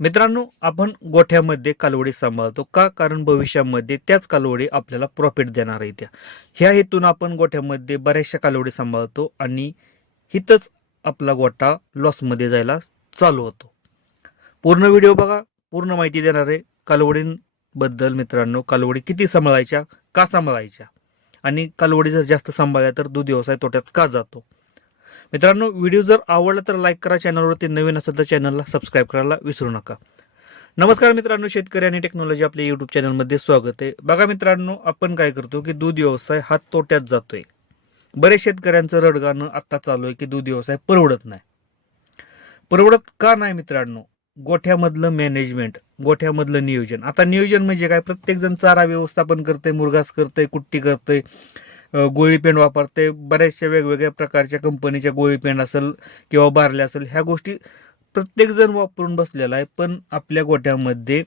मित्रांनो, आपण गोठ्यामध्ये कालवडी सांभाळतो का? कारण भविष्यामध्ये त्याच कालवडी आपल्याला प्रॉफिट देणार आहे. ह्या हेतून आपण गोठ्यामध्ये बऱ्याचशा कालवडी सांभाळतो आणि हिथंच आपला गोठा लॉसमध्ये जायला चालू होतो. पूर्ण व्हिडिओ बघा, पूर्ण माहिती देणार आहे कालवडींबद्दल. मित्रांनो, कालवडी किती सांभाळायच्या, का सांभाळायच्या आणि कालवडी जर जास्त सांभाळल्या तर दूध व्यवसाय तोट्यात का जातो. मित्रांनो, व्हिडिओ जर आवडला तर लाईक करा, चॅनलवरती नवीन असेल तर चॅनलला सबस्क्राईब करायला विसरू नका. नमस्कार मित्रांनो, शेतकरी आणि टेक्नॉलॉजी आपल्या युट्यूब चॅनलमध्ये स्वागत आहे. बघा मित्रांनो, आपण काय करतो की दूध व्यवसाय हा तोट्यात जातोय. बरेच शेतकऱ्यांचं रडगाणं आता चालू आहे की दूध व्यवसाय परवडत नाही. परवडत का नाही मित्रांनो? गोठ्यामधलं मॅनेजमेंट, गोठ्यामधलं नियोजन. आता नियोजन म्हणजे काय? प्रत्येक जण चारा व्यवस्थापन करतंय, मुरघास करतंय, कुट्टी करतंय, गोळी पेंड वापरते, बऱ्याचशा वेगवेगळ्या प्रकारच्या कंपनीच्या गोळी पेंड असेल किंवा बारल्या असेल, ह्या गोष्टी प्रत्येक जण वापरून बसलेला आहे. पण आपल्या गोठ्यामध्ये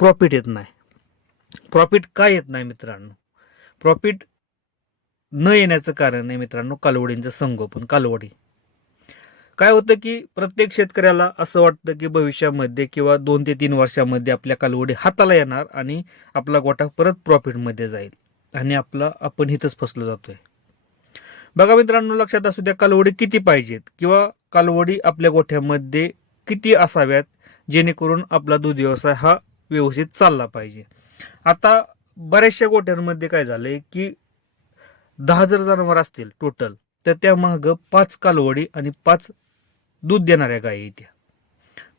प्रॉफिट येत नाही. प्रॉफिट का येत नाही मित्रांनो? प्रॉफिट न येण्याचं कारण आहे मित्रांनो कालवडींचं संगोपन. कालवडी काय होतं की प्रत्येक शेतकऱ्याला असं वाटतं की भविष्यामध्ये किंवा 2 ते 3 वर्षामध्ये आपल्या कालवडी हाताला येणार आणि आपला गोठा परत प्रॉफिटमध्ये जाईल आणि आपण इथंच फसलो जातोय. बघा मित्रांनो, लक्षात असू द्या, कालवडी किती पाहिजेत किंवा कालवडी आपल्या गोठ्यामध्ये किती असाव्यात जेणेकरून आपला दूध व्यवसाय हा व्यवस्थित चालला पाहिजे. आता बऱ्याचशा गोठ्यांमध्ये काय झालंय की 10 जर जनावर असतील टोटल तर त्या मागं 5 कालवडी आणि 5 दूध देणाऱ्या गायी येत्या.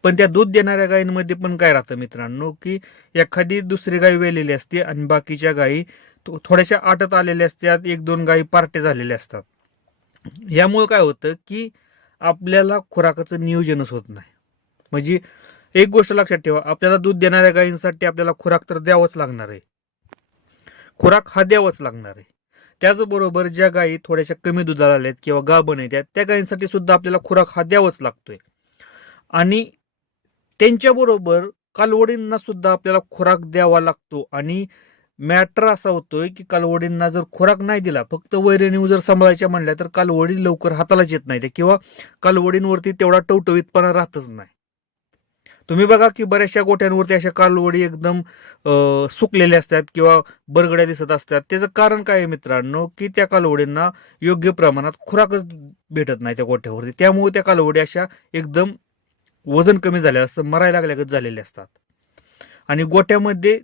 पण त्या दूध देणाऱ्या गायींमध्ये पण काय राहतं मित्रांनो की एखादी दुसरी गाय वेलेली असते आणि बाकीच्या गायी थोड्याशा आटत आलेल्या असतात, 1-2 गायी पार्टे झालेल्या असतात. यामुळे काय होतं की आपल्याला खुराकाचं नियोजनच होत नाही. म्हणजे एक गोष्ट लक्षात ठेवा, आपल्याला दूध देणाऱ्या गायींसाठी आपल्याला खुराक तर द्यावंच लागणार आहे. खुराक हा द्यावाच लागणार आहे. त्याचबरोबर ज्या गायी थोड्याशा कमी दुधाला आल्यात किंवा गाभण आहेत त्या गायींसाठी सुद्धा आपल्याला खुराक हा द्यावाच लागतोय. आणि त्यांच्याबरोबर कालवडींना सुद्धा आपल्याला खुराक द्यावा लागतो. आणि मॅटर असा होतोय की कालवडींना जर खुराक नाही दिला, फक्त वैरणीवर जर सांभाळायच्या म्हणल्या तर कालवडी लवकर हातालाच येत नाही किंवा कालवडींवरती तेवढा टवटवीतपणा राहतच नाही. तुम्ही बघा की बऱ्याचशा गोठ्यांवरती अशा कालवडी एकदम सुकलेल्या असतात किंवा बरगड्या दिसत असतात. त्याचं कारण काय आहे मित्रांनो की त्या कालवडींना योग्य प्रमाणात खुराकच भेटत नाही त्या गोठ्यावरती. त्यामुळे त्या कालवडी अशा एकदम वजन कमी झाल्या असतं, मरायला लागल्यागत झालेले असतात. आणि गोठ्यामध्ये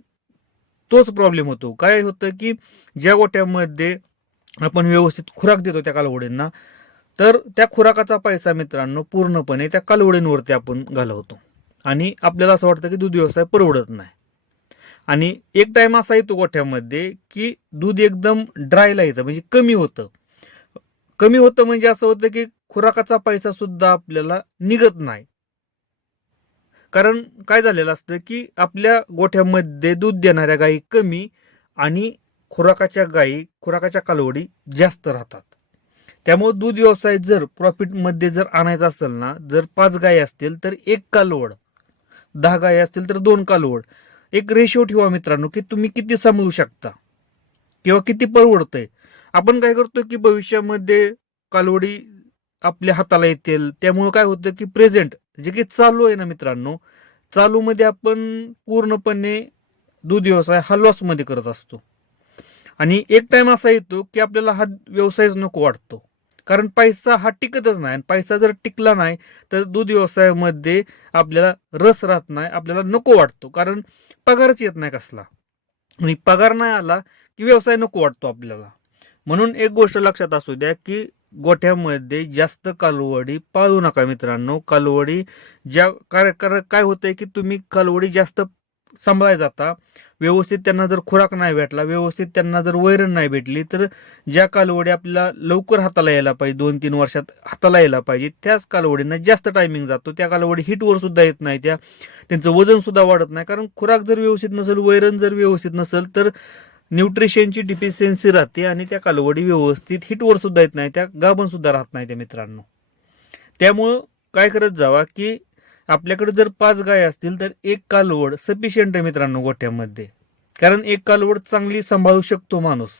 तोच प्रॉब्लेम होतो. काय होतं की ज्या गोठ्यामध्ये आपण व्यवस्थित खुराक देतो त्या कालवडींना, तर त्या खुराकाचा पैसा मित्रांनो पूर्णपणे त्या कालवडींवरती आपण घालवतो आणि आपल्याला असं वाटतं की दूध व्यवसाय परवडत नाही. आणि एक टाइम असा येतो गोठ्यामध्ये की दूध एकदम ड्रायला येतं, म्हणजे कमी होतं. कमी होतं म्हणजे असं होतं की खुराकाचा पैसा सुद्धा आपल्याला निघत नाही. कारण काय झालेलं असतं की आपल्या गोठ्यामध्ये दूध देणाऱ्या गायी कमी आणि खुराकाच्या कालवडी जास्त राहतात. त्यामुळे दूध व्यवसाय जर प्रॉफिटमध्ये जर आणायचा असेल ना, जर 5 गायी असतील तर 1 कालवड, 10 गायी असतील तर 2 कालवड, एक रेशो ठेवा मित्रांनो की तुम्ही किती सांभाळू शकता किंवा किती परवडतंय. आपण काय करतो की भविष्यामध्ये कालवडी आपल्या हाताला येतील, त्यामुळे काय होतं की प्रेझेंट जे काही चालू आहे ना मित्रांनो, चालूमध्ये आपण पूर्णपणे दूध व्यवसाय हा लॉसमध्ये करत असतो. आणि एक टाइम असा येतो की आपल्याला हा व्यवसायच नको वाटतो. कारण पैसा हा टिकतच नाही, आणि पैसा जर टिकला नाही तर दूध व्यवसायामध्ये आपल्याला रस राहत नाही, आपल्याला नको वाटतो. कारण पगारच येत नाही कसला, आणि पगार नाही आला की व्यवसाय नको वाटतो आपल्याला. म्हणून एक गोष्ट लक्षात असू द्या की गोठ्यामध्ये जास्त कालवडी पाळू नका मित्रांनो. कालवडी काय होतंय की तुम्ही कालवडी जास्त सांभाळायला जाता, व्यवस्थित त्यांना जर खुराक नाही भेटला, व्यवस्थित त्यांना जर वैरण नाही भेटली, तर ज्या कालवडी आपल्याला लवकर हाताला यायला पाहिजे, 2-3 वर्षात हाताला यायला पाहिजे, त्याच कालवडींना जास्त टायमिंग जातो. त्या कालवडी हिटवर सुद्धा येत नाही, त्यांचं वजन सुद्धा वाढत नाही. कारण खुराक जर व्यवस्थित नसेल, वैरण जर व्यवस्थित नसेल तर न्यूट्रिशनची डिफिशियन्सी राहते आणि त्या कालवडी व्यवस्थित हिटवर सुद्धा येत नाही, त्या गाभण सुद्धा राहत नाही त्या मित्रांनो. त्यामुळं काय करत जावा की आपल्याकडे जर 5 गाय असतील तर 1 कालवड सफिशियंट आहे मित्रांनो गोठ्यामध्ये. कारण 1 कालवड चांगली सांभाळू शकतो माणूस.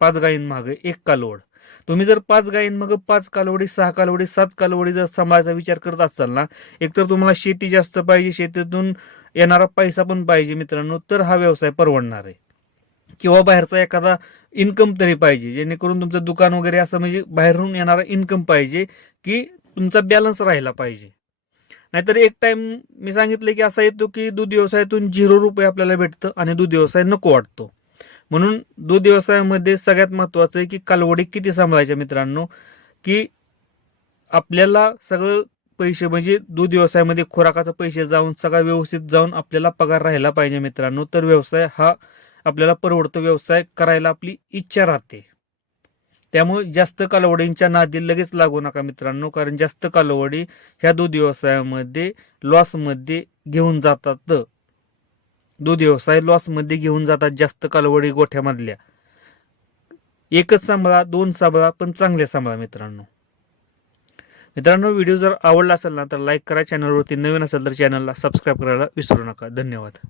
5 गायींमागे 1 कालवड. तुम्ही जर 5 गायींमग 5 कालवडी, 6 कालवडी, 7 कालवडी जर सांभाळायचा विचार करत असाल ना, एकतर तुम्हाला शेती जास्त पाहिजे, शेतीतून येणारा पैसा पण पाहिजे मित्रांनो, तर हा व्यवसाय परवडणार आहे. किंवा बाहेरचा एखादा इन्कम तरी पाहिजे, जेणेकरून तुमचं दुकान वगैरे असं म्हणजे बाहेरून येणारा इन्कम पाहिजे, की तुमचा बॅलन्स राहिला पाहिजे. नाहीतर एक टाइम मी सांगितलं की असा येतो की दूध व्यवसायातून 0 रुपये आपल्याला भेटतं आणि दूध व्यवसाय नको वाटतो. म्हणून दूध व्यवसायामध्ये सगळ्यात महत्वाचं आहे की कालवडी किती सांभाळायच्या मित्रांनो, की आपल्याला सगळं पैसे म्हणजे दूध व्यवसायामध्ये खुराकाचे पैसे जाऊन सगळा व्यवस्थित जाऊन आपल्याला पगार राहिला पाहिजे मित्रांनो, तर व्यवसाय हा आपल्याला परवडतो व्यवसाय करायला आपली इच्छा राहते. त्यामुळे जास्त कालवडींच्या नादी लगेच लागू नका मित्रांनो, कारण जास्त कालवडी ह्या दूध व्यवसायामध्ये लॉसमध्ये घेऊन जातात. दूध व्यवसाय लॉसमध्ये घेऊन जातात जास्त कालवडी गोठ्यामधल्या. एकच सांभाळा, 2 सांभाळा, पण चांगले सांभाळा मित्रांनो. मित्रांनो, व्हिडिओ जर आवडला असेल ना तर लाईक करा, चॅनलवरती नवीन असेल तर चॅनलला सबस्क्राईब करायला विसरू नका. धन्यवाद.